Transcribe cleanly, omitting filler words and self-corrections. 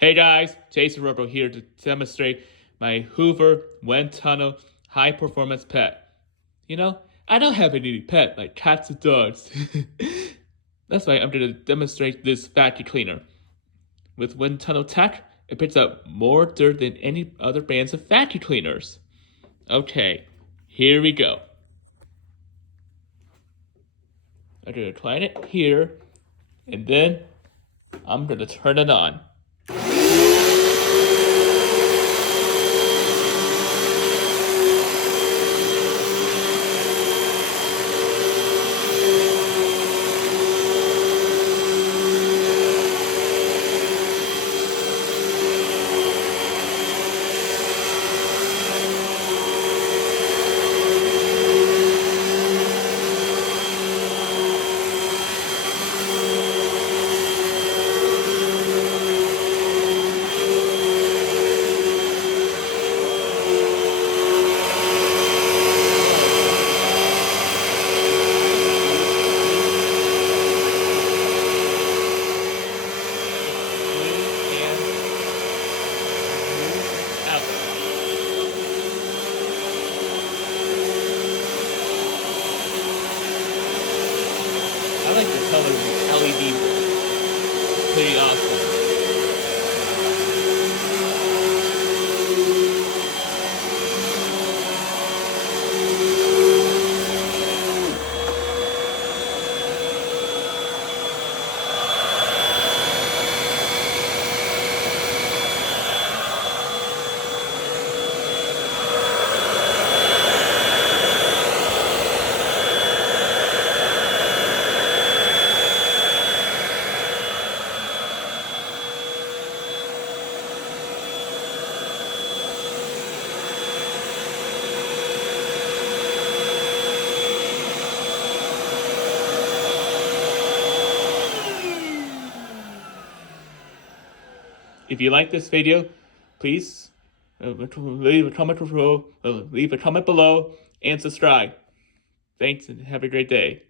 Hey guys, Jason Robo here to demonstrate my Hoover WindTunnel high performance pet. I don't have any pet like cats and dogs. That's why I'm going to demonstrate this vacuum cleaner. With WindTunnel tech, it picks up more dirt than any other brands of vacuum cleaners. Okay, here we go. I'm going to clean it here, and then I'm going to turn it on. I like the color of the LED bulb. Pretty awesome. If you like this video, please leave a comment below and subscribe. Thanks and have a great day.